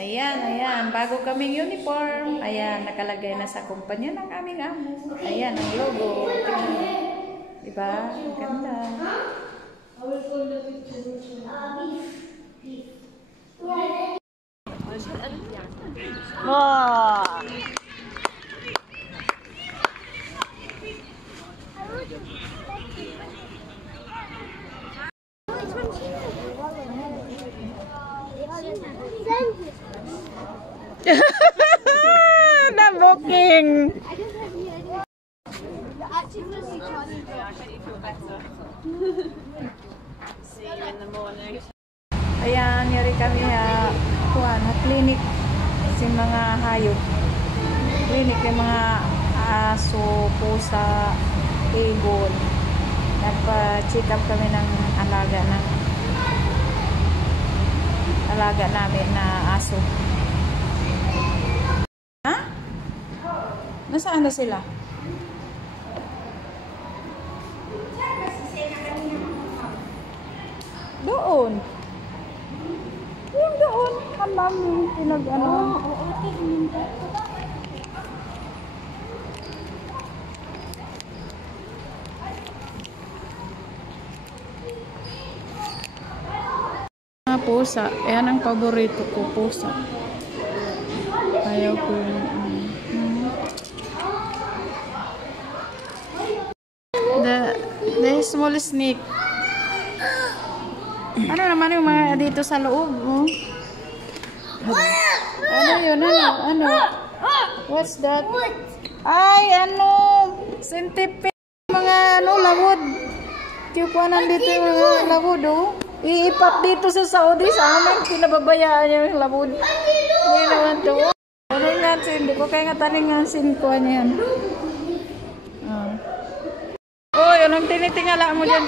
Ayan, ayan. Bago kaming uniform. Ayan, nakalagay na sa kumpanya ng aming amo. Ayan, ang logo. Diba? Ang ganda. Wow! The booking. Ayan, yari kami kuan, clinic si mga hayop. Clinic yung mga aso, pusa, ibon. Nagpa-check up kami ng alaga namin na aso. Ha? Nasaan na sila? Doon. Yung doon. Kamam yung pinag-ano. Pusa. Ayan ang paborito ko, pusa. Ayaw ko yung the small snake. Ano naman yung mga dito sa loob? Oh? Ano yun? Ano? What's that? Ay, ano? Centipede. Mga lawod. Tiyupa nandito yung mga lawod, oh. Iipat dito sa Saudi sa amin. Pinababayaan niya yung labod. Hindi naman to. Ano nga sin? Hindi ko kaya nga taning nga sin ko niyan. Oh, yun ang tinitingala mo dyan.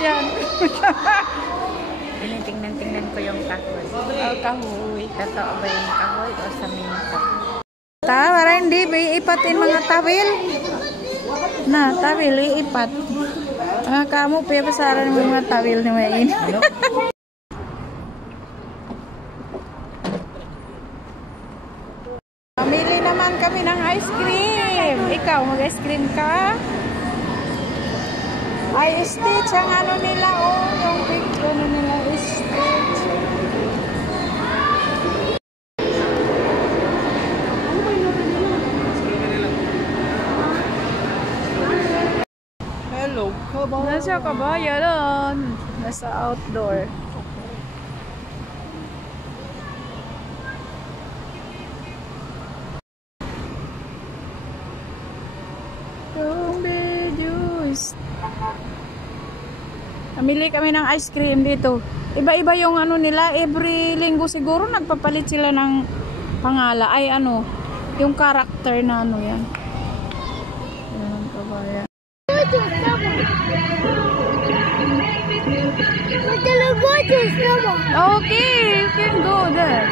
Tinitingnan ko yung kahoy. Oh, kahoy. Totoo ba yung kahoy o sa minta? Para hindi. Iipatin mga tawil. Na, tawil. Iipat. Kamu pasaran mo mga tawil ni Mayin. Pamili naman kami ng ice cream. Ikaw, mag-ice cream ka? Ay, Stitch ang ano nila, oh. Yung big ano nila, Stitch. Hello, kabayan. Nasa kabayan. Nasa outdoor. Namili kami ng ice cream dito. Iba-iba yung ano nila. Every linggo siguro nagpapalit sila ng pangala. Ay ano, yung character na ano yan. Yan, kabayan. Okay, you can go there.